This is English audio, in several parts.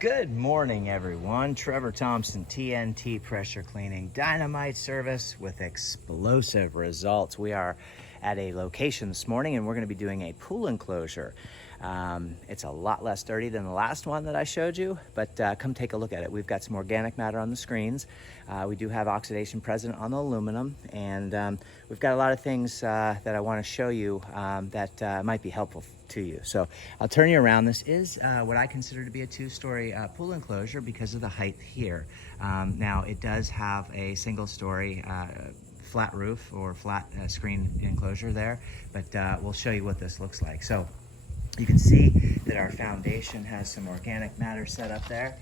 Good morning, everyone. Trevor Thompson, TNT Pressure Cleaning, dynamite service with explosive results. We are at a location this morning and we're going to be doing a pool enclosure. It's a lot less dirty than the last one that I showed you, but come take a look at it. We've got some organic matter on the screens. We do have oxidation present on the aluminum, and we've got a lot of things that I want to show you that might be helpful to you. So I'll turn you around. This is what I consider to be a two-story pool enclosure because of the height here. Now it does have a single-story flat roof or flat screen enclosure there, but we'll show you what this looks like. So you can see that our foundation has some organic matter set up there.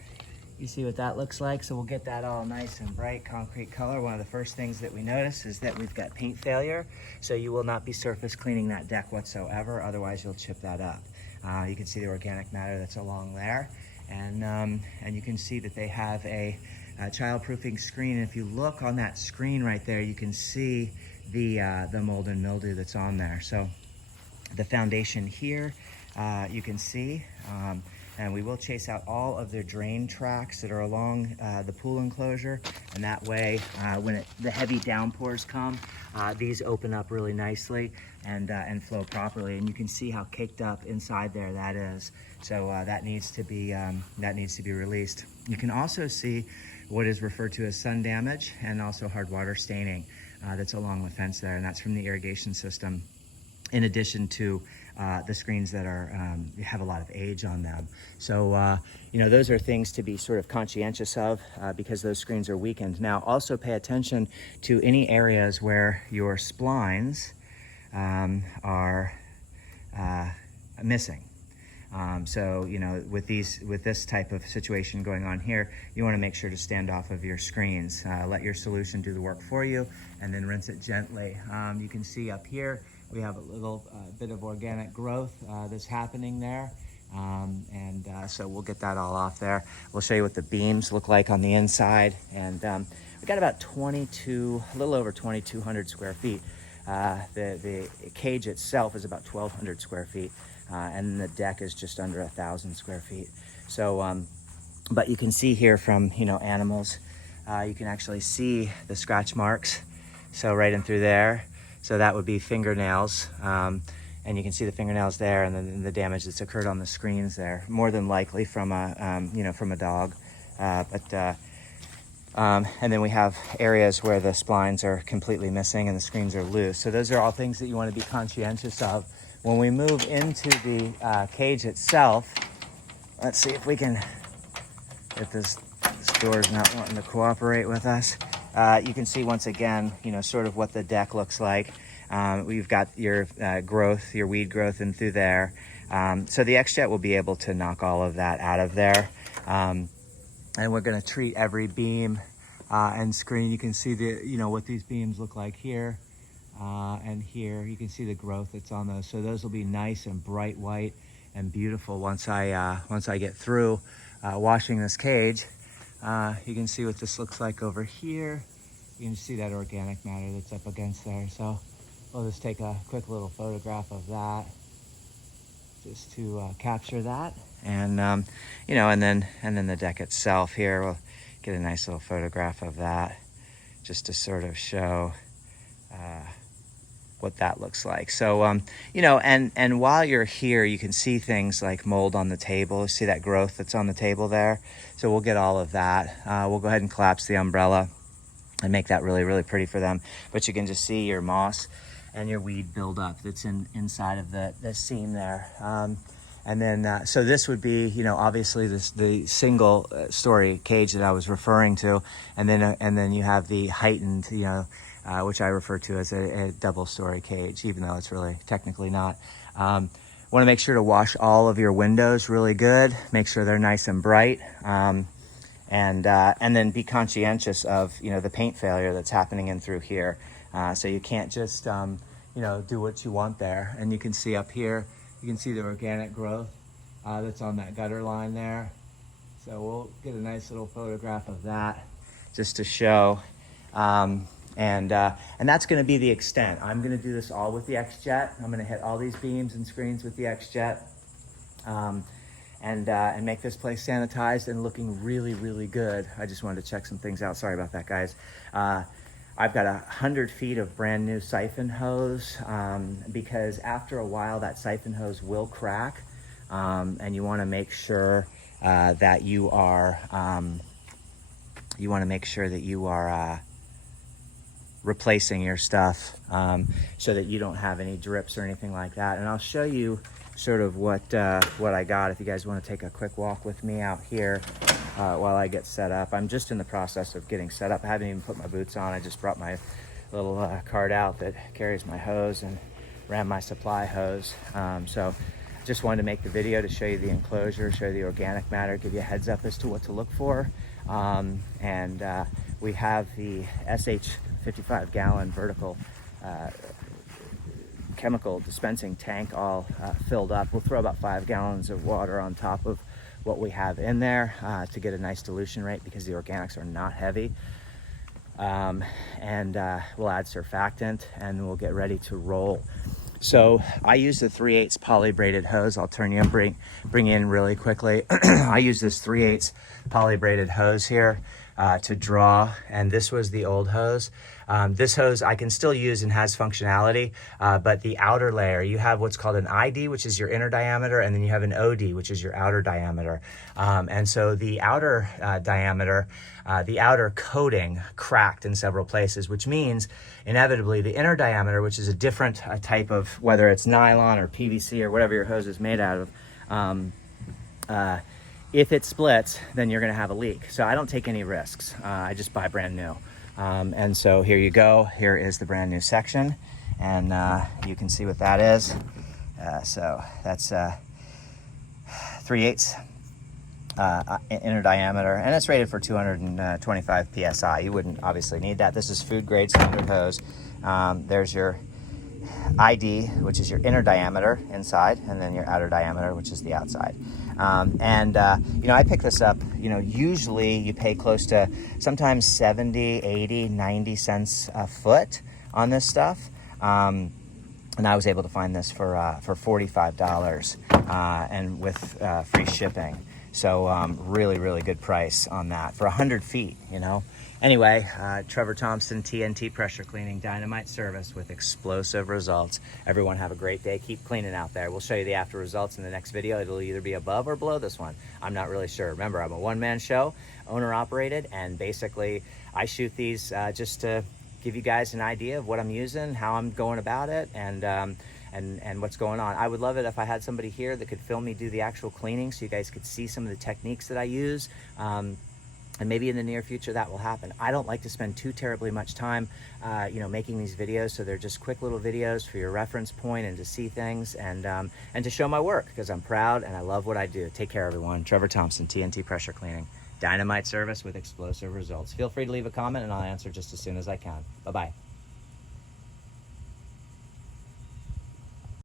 You see what that looks like? So we'll get that all nice and bright concrete color. One of the first things that we notice is that we've got paint failure. So you will not be surface cleaning that deck whatsoever. Otherwise you'll chip that up. You can see the organic matter that's along there. And you can see that they have a child-proofing screen. And if you look on that screen right there, you can see the mold and mildew that's on there. So the foundation here, you can see, and we will chase out all of their drain tracks that are along the pool enclosure, and that way when the heavy downpours come, these open up really nicely and flow properly. And you can see how caked up inside there that is. So that needs to be released. You can also see what is referred to as sun damage and also hard water staining that's along the fence there, and that's from the irrigation system, in addition to the screens that are have a lot of age on them. So you know, those are things to be sort of conscientious of because those screens are weakened. Now also pay attention to any areas where your splines are missing. So you know, with this type of situation going on here, you want to make sure to stand off of your screens. Let your solution do the work for you, and then rinse it gently. You can see up here we have a little bit of organic growth that's happening there. So we'll get that all off there. We'll show you what the beams look like on the inside. And we got about a little over 2,200 square feet. The cage itself is about 1,200 square feet. And the deck is just under 1,000 square feet. So, but you can see here from, you know, animals, you can actually see the scratch marks. So right in through there. So that would be fingernails, and you can see the fingernails there, and then the damage that's occurred on the screens there, more than likely from a, from a dog. And then we have areas where the splines are completely missing and the screens are loose. So those are all things that you want to be conscientious of. When we move into the cage itself, let's see if we can, if this door is not wanting to cooperate with us. You can see once again, you know, sort of what the deck looks like. We've got your growth, your weed growth in through there. So the X-Jet will be able to knock all of that out of there. And we're going to treat every beam and screen. You can see what these beams look like here and here. You can see the growth that's on those. So those will be nice and bright white and beautiful once I get through washing this cage. You can see what this looks like over here. You can see that organic matter that's up against there. So we'll just take a quick little photograph of that just to capture that. And and then the deck itself here, we'll get a nice little photograph of that just to sort of show what that looks like. So, and while you're here, you can see things like mold on the table. You see that growth that's on the table there? So we'll get all of that. We'll go ahead and collapse the umbrella and make that really, really pretty for them. But you can just see your moss and your weed buildup that's inside of the seam there. And then, so this would be, obviously the single story cage that I was referring to. And then you have the heightened, which I refer to as a double story cage, even though it's really technically not. Want to make sure to wash all of your windows really good. Make sure they're nice and bright. And then be conscientious of, the paint failure that's happening in through here. So you can't just, do what you want there. And you can see up here, you can see the organic growth that's on that gutter line there. So we'll get a nice little photograph of that just to show. And that's going to be the extent. I'm going to do this all with the X-Jet. I'm going to hit all these beams and screens with the X-Jet. and make this place sanitized and looking really, really good. I just wanted to check some things out. Sorry about that, guys. I've got 100 feet of brand new siphon hose because after a while that siphon hose will crack, and you want to make sure that you are replacing your stuff so that you don't have any drips or anything like that. And I'll show you sort of what I got if you guys want to take a quick walk with me out here while I get set up. I'm just in the process of getting set up. I haven't even put my boots on. I just brought my little cart out that carries my hose and ran my supply hose. So just wanted to make the video to show you the enclosure, show you the organic matter, give you a heads up as to what to look for. We have the SH 55-gallon vertical chemical dispensing tank all filled up. We'll throw about 5 gallons of water on top of what we have in there to get a nice dilution rate because the organics are not heavy. We'll add surfactant and we'll get ready to roll. So I use the 3/8 polybraided hose. I'll turn you and bring in really quickly. I use this 3/8 polybraided hose here to draw, and this was the old hose. This hose I can still use and has functionality, but the outer layer, you have what's called an ID, which is your inner diameter, and then you have an OD, which is your outer diameter. And so the outer diameter, the outer coating cracked in several places, which means inevitably the inner diameter, which is a different type of, whether it's nylon or PVC or whatever your hose is made out of, if it splits, then you're gonna have a leak. So I don't take any risks. I just buy brand new. And so here you go. Here is the brand new section. And you can see what that is. So that's 3/8 inner diameter, and it's rated for 225 PSI. You wouldn't obviously need that. This is food grade standard hose. There's your ID, which is your inner diameter inside, and then your outer diameter, which is the outside. I pick this up, usually you pay close to sometimes 70, 80, 90 cents a foot on this stuff. And I was able to find this for $45 and with free shipping. So really, really good price on that for 100 feet, Anyway, Trevor Thompson, TNT Pressure Cleaning, Dynamite Service with explosive results. Everyone have a great day. Keep cleaning out there. We'll show you the after results in the next video. It'll either be above or below this one. I'm not really sure. Remember, I'm a one-man show, owner-operated, and basically I shoot these just to give you guys an idea of what I'm using, how I'm going about it, and what's going on. I would love it if I had somebody here that could film me do the actual cleaning so you guys could see some of the techniques that I use. And maybe in the near future that will happen. I don't like to spend too terribly much time, making these videos. So they're just quick little videos for your reference point and to see things and to show my work because I'm proud and I love what I do. Take care, everyone. Trevor Thompson, TNT Pressure Cleaning, Dynamite Service with explosive results. Feel free to leave a comment and I'll answer just as soon as I can. Bye-bye.